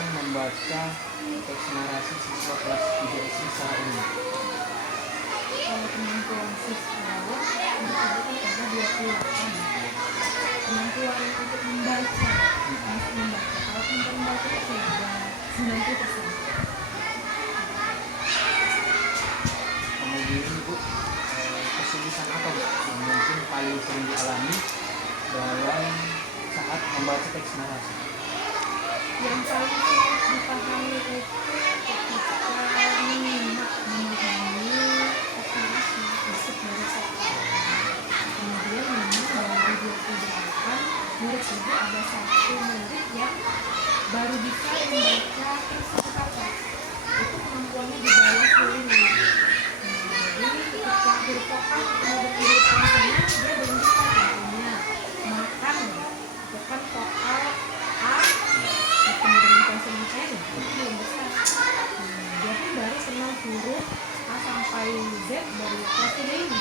menggunakan membaca teks narasi siswa kelas 3 SD secara umum? Kalau kemampuan siswa disebutkan pada 28. Kemampuan untuk membaca, masih membaca. Kalau pintar membaca itu sudah 90%. Kemudian Bu, kesulitan apa Bu yang mungkin paling sering dialami dalam saat membaca teks narasi? Yang paling sulit dipahami itu ketika menyimak, memahami teks narasi masuk dari tokoh. Kemudian memang dari 28 murid itu ada satu murid yang baru bisa membaca teks kata. Itu kemampuannya di bawah seluruhnya. Jadi ketika huruf vokal kemudian huruf konsonan dia belum bisa contohnya makan itu kan vokal A kemudian konsonan N itu belum bisa. Dia pun baru kenal huruf A sampai Z dari kelas 3 ini.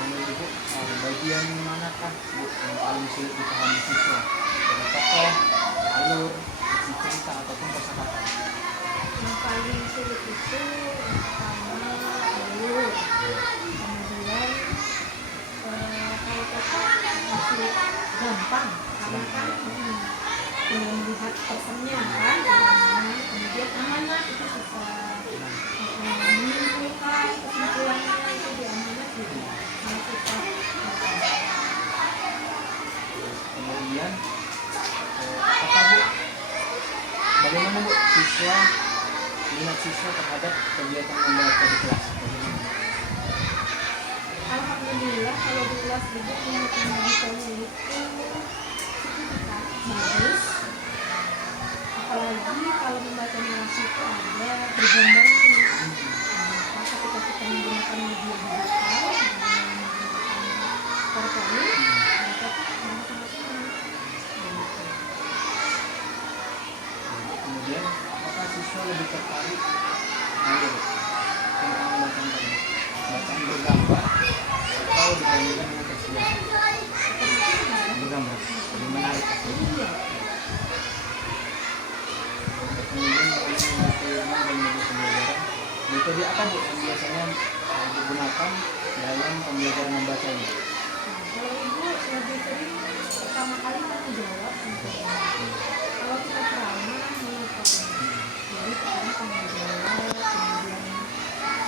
Menurut Bu, bagian manakah Bu yang paling sulit dipahami siswa? Dari tokoh, alur, isi cerita ataupun kosakata? Yang paling sulit itu yang pertama alur, kemudian kalau tokoh masih gampang karena kan tinggal melihat personnya kan, kemudian amanat itu susah, menyimpulkan kesimpulannya itu di amanat gitu sangat susah. Kemudian apa Bu, bagaimana Bu minat siswa terhadap kegiatan membaca di kelas? Bagaimana? Alhamdulillah kalau di kelas itu minat membacanya itu signifikan bagus, apalagi kalau membaca narasi itu ada bergambarnya. Maka ketika kita menggunakan media digital, menggunakan PowerPoint, mereka tuh sangat-sangat senang. Kemudian apakah siswa lebih tertarik tentang bacaan bergambar atau dibandingkan dengan teks biasa? Bergambar lebih menarik. Kemudian bagaimana filman dan media pembelajaran, metode apa Bu yang biasanya digunakan dalam pembelajaran membaca ini? Kalau ibu lebih sering pertama kali tanya jawab, kalau kita ceramah menonton, jadi pertama tanya jawab, kemudian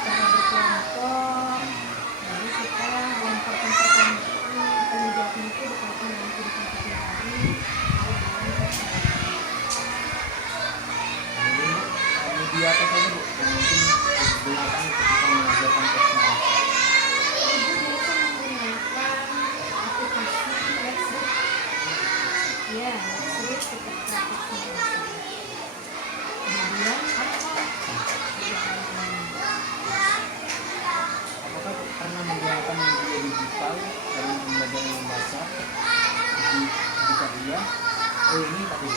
secara berkelompok, lalu kita lemparkan pertanyaan, tanya jawabnya itu berkaitan dengan kehidupan sehari-hari, kalau dalam pertanyaan. Kemudian media apa saja Bu yang mungkin digunakan ketika mengajarkan teks narasi? Ibu biasa menggunakan aplikasi Lexbook. Ya, Lexbook seperti aplikasi. Kemudian Apakah pernah menggunakan media digital dalam pembelajaran membaca? Jika iya, ini tapi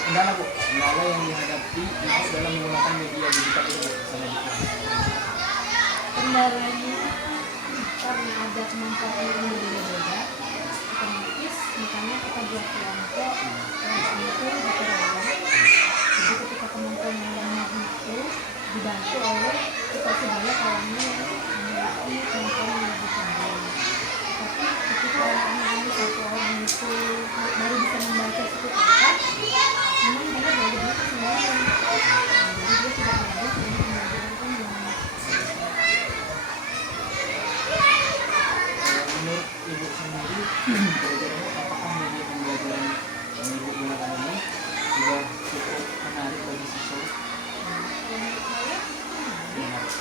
kendala Bu, kendala yang dihadapi Ibu dalam menggunakan media digital itu misalnya di kelas. kendalanya karena ada kemampuan yang berbeda-beda, otomatis makanya kita buat kelompok itu diperoleh. Jadi ketika kemampuan yang lemah itu dibantu oleh kita sebaya kawannya yang memiliki kemampuan yang lebih tinggi. Tapi ketika anak-anak satu orang itu baru bisa membaca satu kata, memang dia belajar sendiri. Jadi dia tidak belajar dengan pembelajaran umum. Menurut Ibu sendiri, pembelajaran apakah media pembelajaran yang Ibu gunakan ini sudah cukup menarik bagi siswa? Menurut saya Menarik.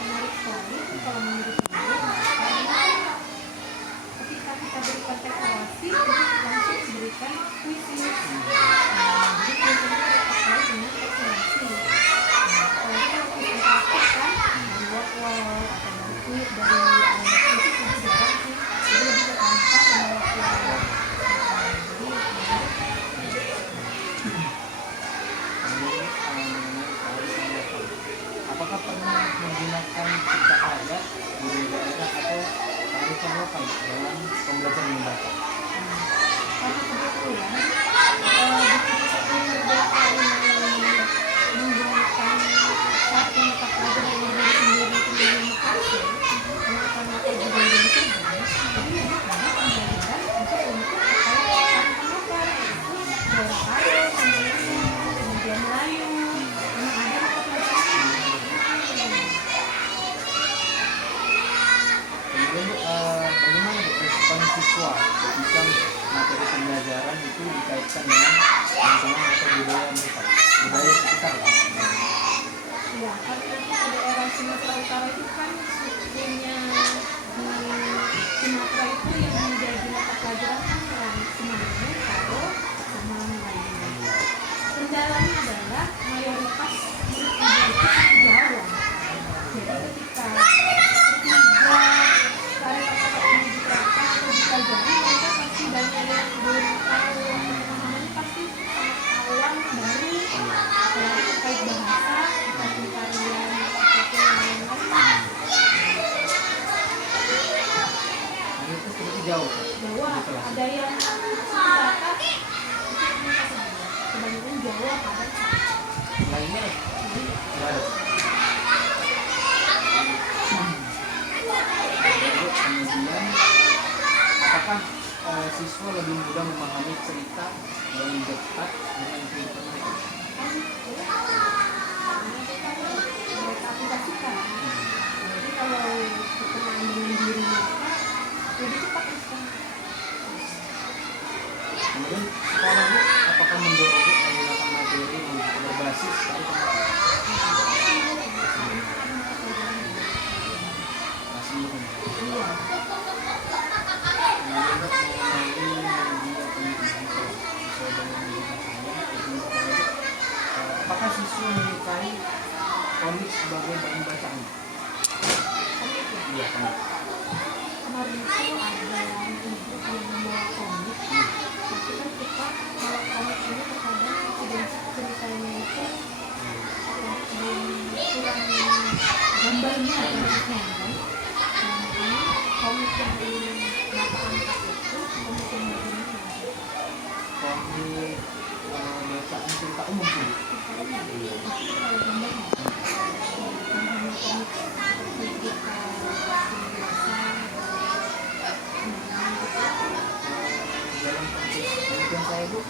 menarik sekali kalau menurut saya, karena ketika kita berikan teks narasi itu langsung diberikan puisi. Jadi puisinya terkait dengan teks narasi. Kalau kita harus interaktifkan dari word-word atau dari tweet dari puisi itu jarang sih. Jadi lebih ke kanvas dan word-word. Jadi menarik. Kemudian mengenai kearifan lokal, apakah pernah menggunakan cipta adat budaya daerah atau kearifan lokal dalam pembelajaran membaca? karena kebetulan di satu merdeka ini menggunakan satu mata pelajaran yang dari sendiri itu memakai mata-mata budaya dan sejarah, jadi memang ada pembelajaran untuk terkait tentang apa yaitu sejarah Karo, kemudian Melayu, memang ada mata pelajaran. Kemudian Bu, bagaimana Bu respon siswa ketika materi pembelajaran itu dikaitkan dengan masalah atau budaya mereka, budaya sekitar ya? Ya, karena di daerah Sumatera Utara itu kan sukunya di Sumatera itu yang menjadi mata pelajaran kan Semarang, Karo, sama Melayu. Kendalanya adalah mayoritas murid itu kan Jawa. Jadi ketika ketiga dari kata-kata ini diterapkan atau dipelajari, mereka pasti banyak yang belum tahu, pemahamannya pasti sangat awam, baru, apalagi terkait bahasa, terkait tarian, ataupun lain-lain. Itu seperti jauh. Jawa, ada yang masyarakat itu mereka kebanyakan Jawa, Padang, Lainnya nggak ada. Kemudian apakah siswa lebih mudah memahami cerita yang dekat dengan kehidupan mereka? mereka aplikasikan. Jadi kalau berkenaan dengan diri mereka lebih cepat respon. Kemudian sekarang Bu, apakah mendorong Bu menggunakan materi yang berbasis tari Sumatera? Masih Iya. kemudian Bu, mengenai media pendidikan sesuai dengan jurusannya, itu apakah siswa menyukai komik sebagai bahan bacaan? Komik ya. Iya kan. Kemarin itu ada ibu yang membawa komik, tapi kan kita kalau komik ini terkadang ceritanya itu kurang gambarnya harusnya kan. Nah, makanya komik yang Bapak angkat itu komik yang bagaimana? Komik bacaan cerita umum sih. Kalau gambarnya bukan hanya komik seperti kita biasa. Dalam konteks penelitian saya Bu,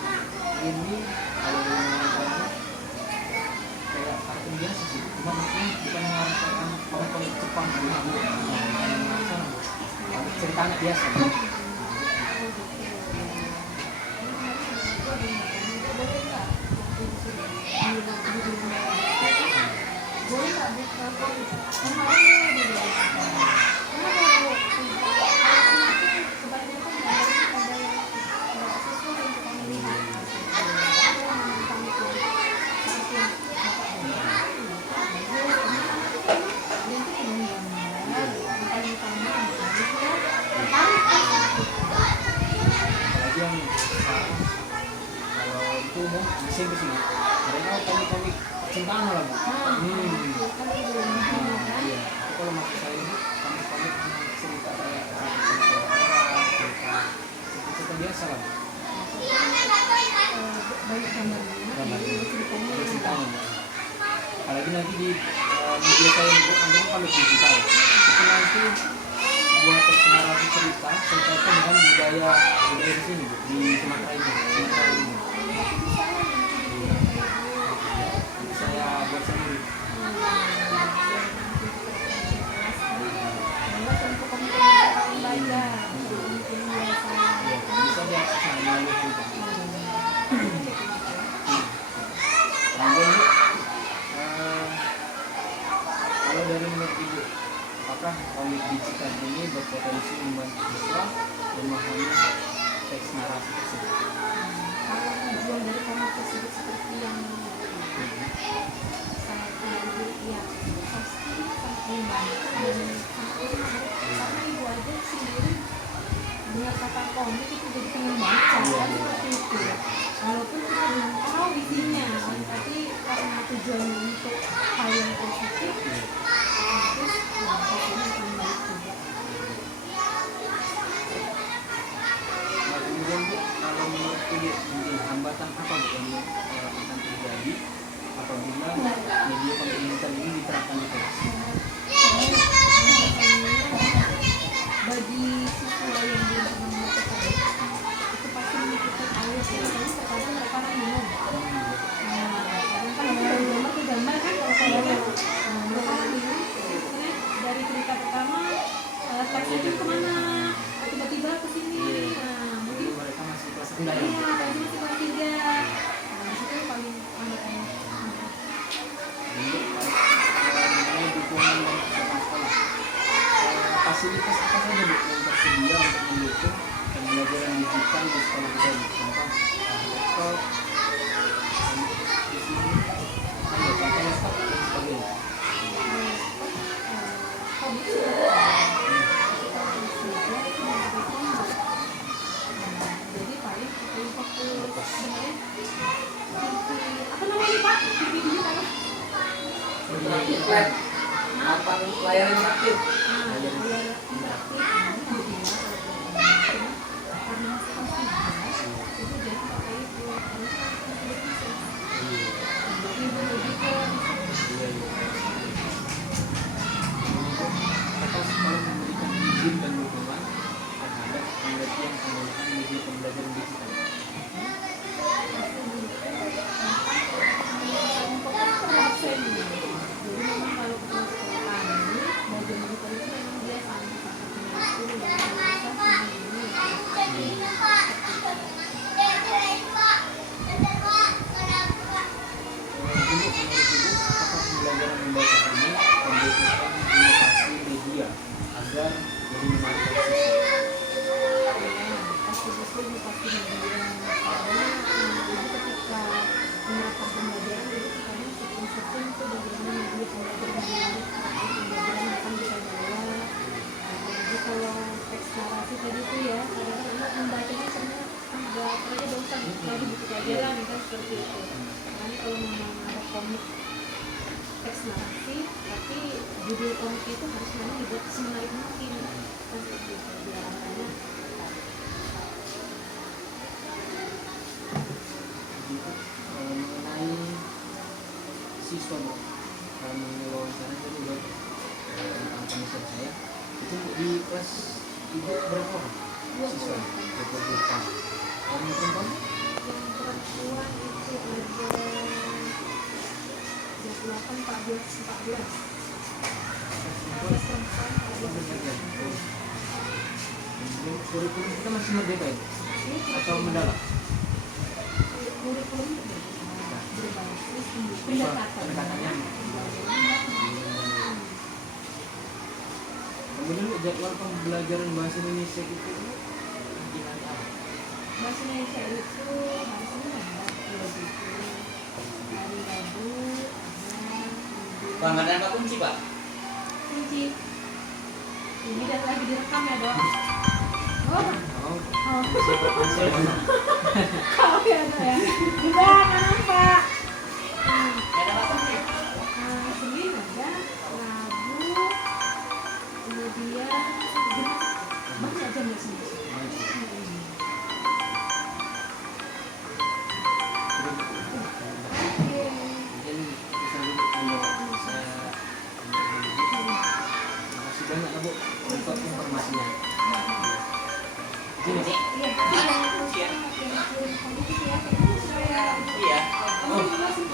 ini kalau mengenai kayak kartun biasa sih, cuma maksudnya bukan mengarahkan komik Jepang dulu Bu, komik cerita anak biasa Bu. Boleh nggak Apalagi yang sekarang kalau itu umum mesin ke sini, mereka komik-komik percintaan lah Bu. Iya, itu kalau maksud saya ini komik-komik cerita kayak cerita biasa lah Bu. banyak gambarnya, Gambarnya. ceritanya Ada ceritanya Bu. Apalagi nanti di media saya ini Bu, nanti kalau digital itu nanti buat narasi cerita terkait dengan budaya di sini Bu, di Sumatera ini. Nanti saya buat sendiri. Ya, bisa diakses melalui handphone. Kemudian Bu, kalau dari menurut Ibu, apakah komik digital ini berpotensi membantu siswa memahami teks narasi tersebut? Kalau tujuan dari komik tersebut seperti yang saya pelajari, ya pasti sangat membantu dan sangat menarik karena ibu aja sendiri dengar kata komik itu jadi pengen baca seperti itu. Walaupun kita belum tahu isinya, tapi karena tujuannya untuk hal yang positif, terus hasilnya akan baik juga. Nah, kemudian Bu, kalau cerita pertama teksnya itu kemana, tiba-tiba ke sini. Nah, Jadi mungkin mereka masih kelas rendah ya. iya, tadi masih kelas 3. Nah, itu paling anak-anak. Jadi mengenai dukungan dan kesiapan sekolah. Fasilitas apa saja Bu yang tersedia untuk mendukung pembelajaran digital di sekolah kita Bu? Contoh laptop, di sini ada contoh laptop dan sebagainya. Jadi paling fokus sebenarnya apa namanya Pak? TV digital. Flat, apa layar interaktif? Nah, layar interaktif. Karena masih kelas 3, itu jadi pakai itu. Jadi lebih ke Atau sekolah memberikan izin dan dukungan terhadap penelitian penggunaan media pembelajaran digital. Menurut Ibu, apakah pembelajaran membaca ini membutuhkan inovasi media agar jadi menarik bagi siswa? Kalau teks narasi tadi tuh ya, kadang-kadang anak membacanya sebenarnya agak kayaknya bosan, lagi buku pelajaran kan seperti itu. Makanya kalau memang ada komik teks narasi, tapi judul komik itu harus memang dibuat semenarik mungkin kan seperti itu biar anaknya Mengenai siswa Bu, mengenai wawancara tadi udah tentang kondisi saya itu di kelas Ibu berapa orang siswa? 28. Orang yang perempuan? yang perempuan itu ada 28, 14. Perempuan 14. Kurikulum kita masih merdeka ya? Atau mendalam? Kurikulum berbasis pendekatan. Kemudian jadwal pembelajaran bahasa Indonesia itu gimana? Bahasa Indonesia itu hari Senin ada, hari Rabu ada, Ramadan apa kunci Pak? kunci. Ini dan lagi direkam ya Dok. Kalau ya ada ya. Udah nggak nampak. Ada apa kunci? Senin ada, Rabu, kemudian banyak jam ya Senin. Mungkin bisa dulu kalau saya makasih banyak Bu untuk informasinya. Sini Bu. Iya, yang kirim komputer ya, saya Iya. masih